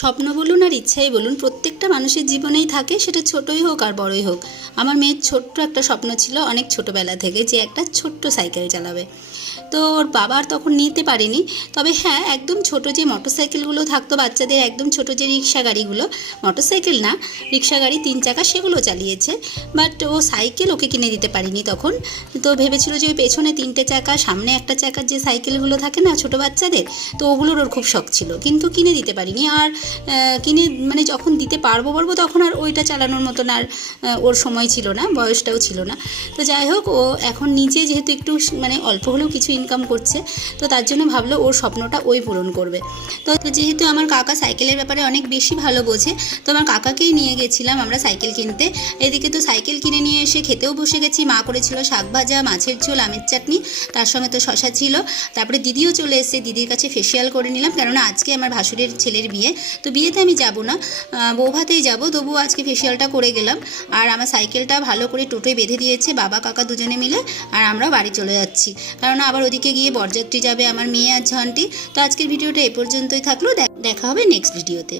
স্বপ্ন বলুন আর ইচ্ছাই বলুন, প্রত্যেকটা মানুষের জীবনেই থাকে, সেটা ছোটই হোক আর বড়ই হোক। আমার মেয়ের ছোট্ট একটা স্বপ্ন ছিল অনেক ছোটোবেলা থেকে, যে একটা ছোট্ট সাইকেল চালাবে। তো ওর বাবা আর তখন নিতে পারেনি। তবে হ্যাঁ, একদম ছোট যে মোটর সাইকেলগুলো থাকতো বাচ্চাদের, একদম ছোট যে রিক্সা গাড়িগুলো, মোটর সাইকেল না, রিক্সা গাড়ি 3 চাকা, সেগুলো চালিয়েছে। বাট ও সাইকেল ওকে কিনে দিতে পারিনি তখন। তো ভেবেছিল যে ওই পেছনে 3টে চাকা, সামনে একটা চাকার যে সাইকেলগুলো থাকে না ছোটো বাচ্চাদের, তো ওগুলোর ওর খুব শখ ছিল, কিন্তু কিনে দিতে পারিনি। আর কিনে মানে যখন দিতে পারবো তখন আর ওইটা চালানোর মতন আর ওর সময় ছিল না, বয়সটাও ছিল না। তো যাই হোক, ও এখন নিজে যেহেতু একটু মানে অল্প হলেও কিছু ইনকাম করছে, তো তার জন্য ভাবলো ওর স্বপ্নটা ওই পূরণ করবে। তো যেহেতু আমার কাকা সাইকেলের ব্যাপারে অনেক বেশি ভালো বোঝে, তো আমার কাকাকেই নিয়ে গেছিলাম আমরা সাইকেল কিনতে। এদিকে তো সাইকেল কিনে নিয়ে এসে খেতেও বসে গেছি। মা করেছিল শাক ভাজা, মাছের ঝোল, আমের চাটনি, তার সঙ্গে তো শশা ছিল। তারপরে দিদিও চলে এসেছে, দিদির কাছে ফেসিয়াল করে নিলাম, কেননা আজকে আমার ভাসুরের ছেলের বিয়ে। তো বিয়েতে আমি যাব না, বৌভাতেই যাব, তবুও আজকে ফেসিয়ালটা করে গেলাম। আর আমার সাইকেলটা ভালো করে টোটোয় বেঁধে দিয়েছে বাবা কাকা দুজনে মিলে। আর আমরা বাড়ি চলে যাচ্ছি, কারণ আবার ওদিকে গিয়ে বরযাত্রী যাবে আমার মেয়ে আর ঝান্টি। তো আজকের ভিডিওটা এ পর্যন্তই থাকলো, দেখা হবে নেক্সট ভিডিওতে।